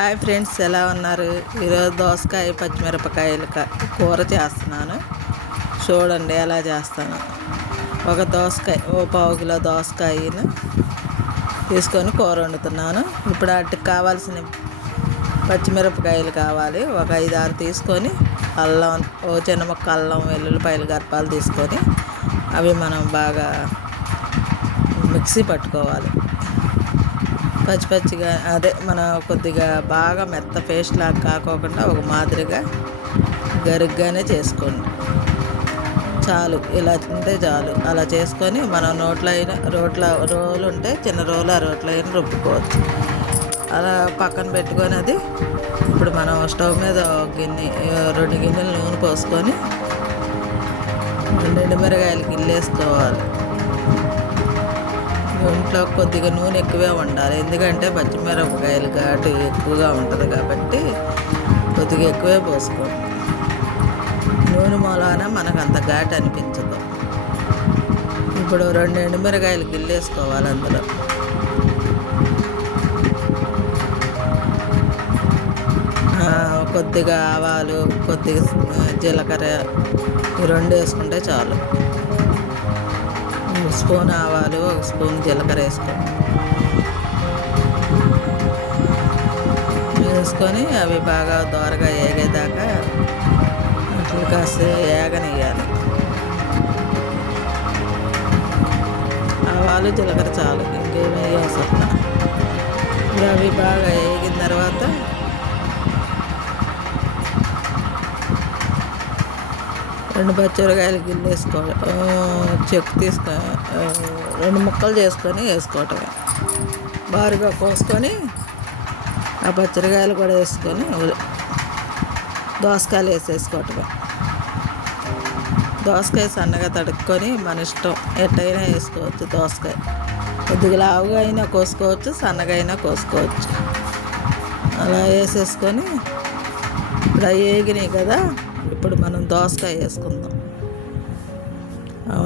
Hi friends, ఎలా ఉన్నారు? ఈరోజు దోసకాయ పచ్చిమిరపకాయలు కూర చేస్తున్నాను. చూడండి ఎలా చేస్తాను. ఒక దోసకాయ, పావు కిలో దోసకాయను తీసుకొని కూర వండుతున్నాను. ఇప్పుడు వాటికి కావాల్సిన పచ్చిమిరపకాయలు కావాలి. ఒక 5-6 తీసుకొని అల్లం, చిన్న ముక్క అల్లం, వెల్లుల్లిపాయలు గర్భాలు తీసుకొని అవి మనం బాగా మిక్సీ పట్టుకోవాలి. పచ్చిగా అదే మన కొద్దిగా బాగా మెత్త పేస్ట్ లాగా కాకోకుండా ఒక మాదిరిగా గరుగ్గానే చేసుకోండి చాలు. ఇలా ఉంటే చాలు. అలా చేసుకొని మనం రోలు ఉంటే చిన్న రోలు, ఆ రోట్లో అయినా రుబ్బుకోవచ్చు. అలా పక్కన పెట్టుకొని అది ఇప్పుడు మనం స్టవ్ మీద 2 గిన్నెలు నూనె పోసుకొని 2 ఎండుమిరగాయలు గిల్లేసుకోవాలి. ఇంట్లో కొద్దిగా నూనె ఎక్కువే ఉండాలి, ఎందుకంటే పచ్చిమిరపకాయలు ఘాటు ఎక్కువగా ఉంటుంది కాబట్టి కొద్దిగా ఎక్కువే పోసుకోండి. నూనె మూలాన మనకు అంత ఘాటు అనిపించదు. ఇప్పుడు 2 ఎండుమిరకాయలు గిల్లేసుకోవాలి. అందులో కొద్దిగా ఆవాలు, కొద్దిగా జీలకర్ర, ఈ 2 వేసుకుంటే చాలు. 1 స్పూన్ ఆవాలు, 1 స్పూన్ జీలకర్ర వేసుకొని అవి బాగా దోరగా ఏగేదాకా అట్లా కాస్త ఏగనియ్యాలి. ఆవాలు జీలకర్ర చాలు, ఇంకేమీ అవసరం. అవి బాగా ఏగిన తర్వాత రెండు పచ్చిమిరకాయలు గిల్లేసుకోవాలి. చెక్కు 2 ముక్కలు చేసుకొని వేసుకోవటమే. బారుగా కోసుకొని ఆ పచ్చిమిరకాయలు కూడా వేసుకొని దోసకాయలు వేసేసుకోవటమే. దోసకాయ సన్నగా తడుక్కొని మన ఇష్టం, ఎట్టయినా వేసుకోవచ్చు. దోసకాయ కొద్దిగా లావుగా అయినా కోసుకోవచ్చు, సన్నగా అయినా కోసుకోవచ్చు. అలా వేసేసుకొని ఇప్పుడు అవి వేగినాయి కదా, ఇప్పుడు మనం దోసకాయ వేసుకుందాం.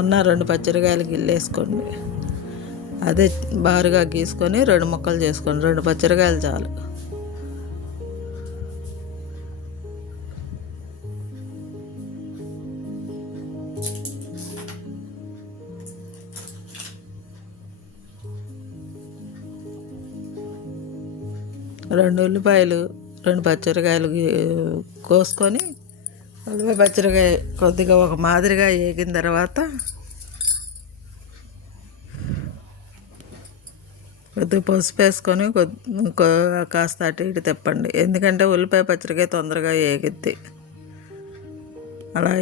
ఉన్న 2 పచ్చిమిరకాయలు గిల్లేసుకోండి. అదే బారుగా గీసుకొని 2 ముక్కలు చేసుకోండి. 2 పచ్చిమిరకాయలు చాలు. రెండు ఉల్లిపాయలు, 2 పచ్చిమిరకాయలు కోసుకొని, ఉల్లిపాయ పచ్చిమిరకాయ కొద్దిగా ఒక మాదిరిగా వేగిన తర్వాత కొద్దిగా పసుపు వేసుకొని కాస్త అటు ఇటు తిప్పండి, ఎందుకంటే ఉల్లిపాయ పచ్చిమిరకాయ తొందరగా వేగిద్ది. అలా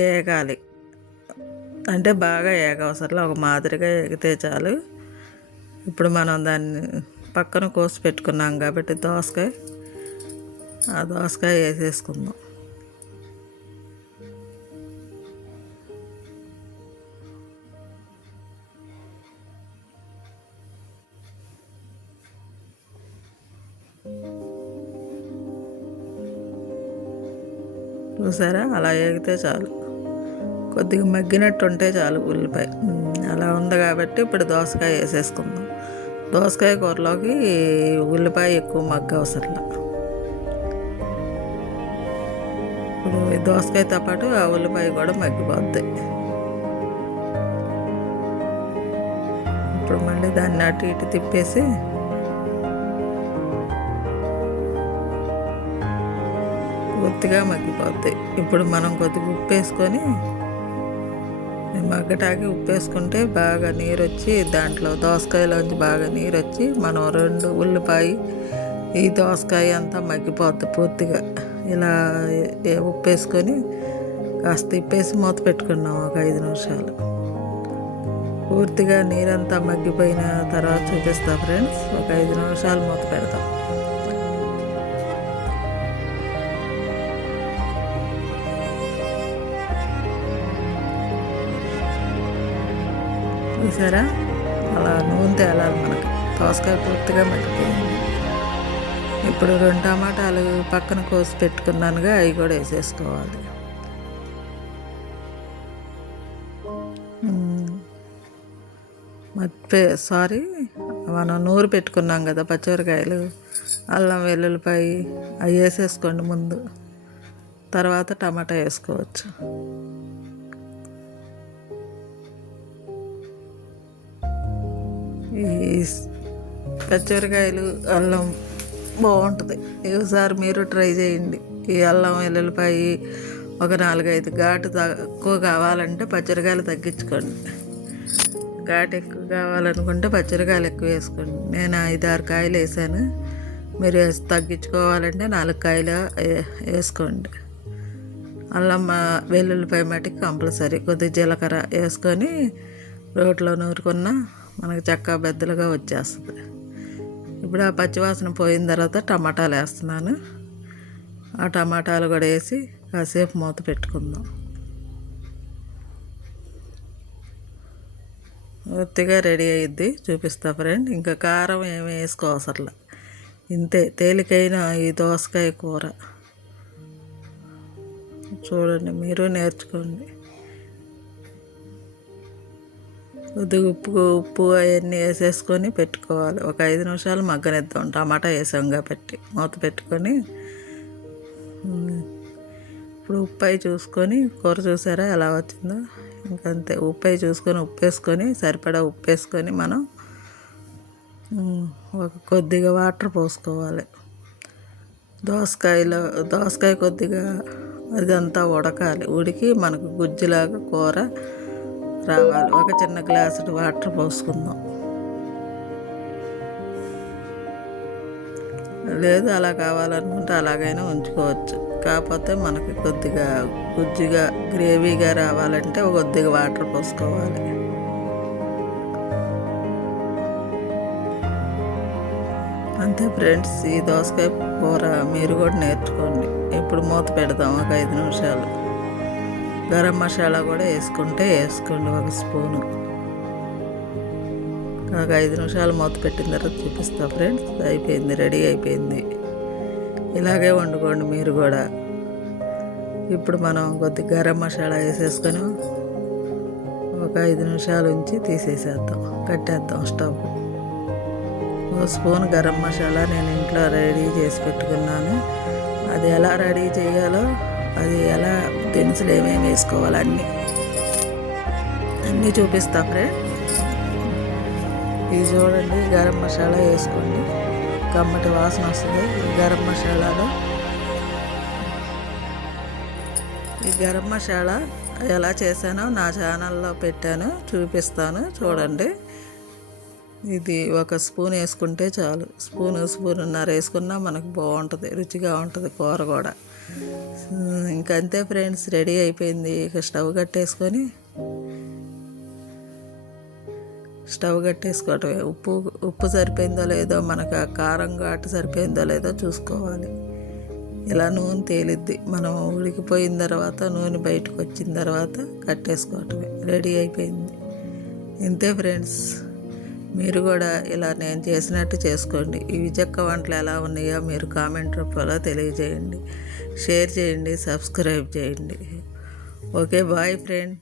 వేగాలి. అంటే బాగా ఏగవసరం, ఒక మాదిరిగా వేగితే చాలు. ఇప్పుడు మనం దాన్ని పక్కన కోసి పెట్టుకున్నాం కాబట్టి దోసకాయ, ఆ దోసకాయ వేసేసుకుందాం. చూసారా, అలా వేగితే చాలు. కొద్దిగా మగ్గినట్టు ఉంటే చాలు ఉల్లిపాయ. అలా ఉంది కాబట్టి ఇప్పుడు దోసకాయ వేసేసుకుందాం. దోసకాయ కూరలోకి ఉల్లిపాయ ఎక్కువ మగ్గవసరం. ఇప్పుడు దోసకాయతో పాటు ఆ ఉల్లిపాయ కూడా మగ్గిపోద్ది. ఇప్పుడు మళ్ళీ దాన్ని అటు ఇటు తిప్పేసి పూర్తిగా మగ్గిపోద్ది. ఇప్పుడు మనం కొద్దిగా ఉప్పు వేసుకొని, మగ్గటాకి ఉప్పు వేసుకుంటే బాగా నీరు వచ్చి, దాంట్లో దోసకాయలోంచి బాగా నీరు వచ్చి మనం 2 ఉల్లిపాయ, ఈ దోసకాయ అంతా మగ్గిపోద్ది పూర్తిగా. ఇలా ఉప్పు వేసుకొని కాస్త తిప్పేసి మూత పెట్టుకున్నాం ఒక 5 నిమిషాలు. పూర్తిగా నీరంతా మగ్గిపోయిన తర్వాత చూపిస్తా ఫ్రెండ్స్. ఒక 5 నిమిషాలు మూత పెడతాం. చూసారా, అలా నూనె తేలాలి మనకి. దోసకాయ పూర్తిగా మగ్గిపోయింది. ఇప్పుడు 2 టమాటాలు పక్కన కోసి పెట్టుకున్నానుగా, అవి కూడా వేసేసుకోవాలి. మనం నూరు పెట్టుకున్నాం కదా పచ్చిమిరకాయలు, అల్లం వెల్లుల్లిపాయ అవి వేసేసుకోండి ముందు, తర్వాత టమాటా వేసుకోవచ్చు. ఈ పచ్చిమిరకాయలు అల్లం బాగుంటుంది. ఒకసారి మీరు ట్రై చేయండి. ఈ అల్లం వెల్లుల్లిపాయ ఒక 4-5 ఘాటు తక్కువ కావాలంటే పచ్చిమిరకాయలు తగ్గించుకోండి, ఘాటు ఎక్కువ కావాలనుకుంటే పచ్చిమిరకాయలు ఎక్కువ వేసుకోండి. నేను 5-6 కాయలు వేసాను, మీరు తగ్గించుకోవాలంటే 4 కాయలు వేసుకోండి. అల్లం వెల్లుల్లిపాయ మటుకు కంపల్సరీ, కొద్దిగా జీలకర్ర వేసుకొని రోట్లో నూరుకున్న మనకు చెక్క బెద్దలుగా వచ్చేస్తుంది. ఇప్పుడు ఆ పచ్చివాసన పోయిన తర్వాత టమాటాలు వేస్తున్నాను. ఆ టమాటాలు కూడా వేసి కాసేపు మూత పెట్టుకుందాం. ఒత్తిగా రెడీ అయ్యిద్ది, చూపిస్తా ఫ్రెండ్. ఇంకా కారం ఏమి వేసుకోవసరలా, ఇంతే తేలికైన ఈ దోసకాయ కూర. చూడండి, మీరు నేర్చుకోండి. కొద్దిగా ఉప్పు అవన్నీ వేసేసుకొని పెట్టుకోవాలి. ఒక 5 నిమిషాలు మగ్గనిద్దాం. టమాటా వేసాం కాబట్టి మూత పెట్టుకొని, ఇప్పుడు ఉప్పు అవి చూసుకొని, కూర చూసారా ఎలా వచ్చిందో, ఇంకంతే. ఉప్పు అవి చూసుకొని ఉప్పు వేసుకొని, సరిపడా ఉప్పు వేసుకొని మనం ఒక కొద్దిగా వాటర్ పోసుకోవాలి. దోసకాయ కొద్దిగా అదంతా ఉడకాలి. ఉడికి మనకు గుజ్జులాగా కూర రావాలి. ఒక చిన్న గ్లాసుడు వాటర్ పోసుకుందాం. లేదు అలా కావాలనుకుంటే అలాగైనా ఉంచుకోవచ్చు. కాకపోతే మనకి కొద్దిగా గుజ్జుగా గ్రేవీగా రావాలంటే కొద్దిగా వాటర్ పోసుకోవాలి. అంతే ఫ్రెండ్స్, ఈ దోసకాయ కూర మీరు కూడా నేర్చుకోండి. ఇప్పుడు మూత పెడదాం ఒక 5 నిమిషాలు. గరం మసాలా కూడా వేసుకోండి, 1 స్పూను. ఒక 5 నిమిషాలు మూత పెట్టిన తర్వాత చూపిస్తా ఫ్రెండ్స్. అయిపోయింది, రెడీ అయిపోయింది. ఇలాగే వండుకోండి మీరు కూడా. ఇప్పుడు మనం కొద్దిగా గరం మసాలా వేసేసుకొని ఒక 5 నిమిషాలు ఉంచి తీసేసేద్దాం, కట్టేద్దాం స్టవ్. 1 స్పూన్ గరం మసాలా నేను ఇంట్లో రెడీ చేసి పెట్టుకున్నాను. అది ఎలా రెడీ చేయాలో, అది ఎలా దినుసులు ఏమేమి వేసుకోవాలి అన్నీ చూపిస్తా ఫ్రెండ్. ఇది చూడండి, గరం మసాలా వేసుకోండి, కమ్మటి వాసన వస్తుంది. ఈ గరం మసాలా ఎలా చేశానో నా ఛానల్లో పెట్టాను, చూపిస్తాను చూడండి. ఇది 1 స్పూన్ వేసుకుంటే చాలు. స్పూన్నర వేసుకున్నా మనకు బాగుంటుంది, రుచిగా ఉంటుంది కూర కూడా. ఇంకంతే ఫ్రెండ్స్, రెడీ అయిపోయింది. ఇక స్టవ్ కట్టేసుకోవటమే. ఉప్పు సరిపోయిందో లేదో, మనకు ఆ కారం ఘాటు సరిపోయిందో లేదో చూసుకోవాలి. ఇలా నూనె తేలిద్ది. మనం ఉడికిపోయిన తర్వాత, నూనె బయటకు వచ్చిన తర్వాత కట్టేసుకోవటమే. రెడీ అయిపోయింది. ఇంతే ఫ్రెండ్స్, మీరు కూడా ఇలా నేను చేసినట్టు చేసుకోండి. ఈ విజక్క వంటలు ఎలా ఉన్నాయో మీరు కామెంట్ రూపంలో తెలియజేయండి, షేర్ చేయండి, సబ్స్క్రైబ్ చేయండి. Okay, boy friend.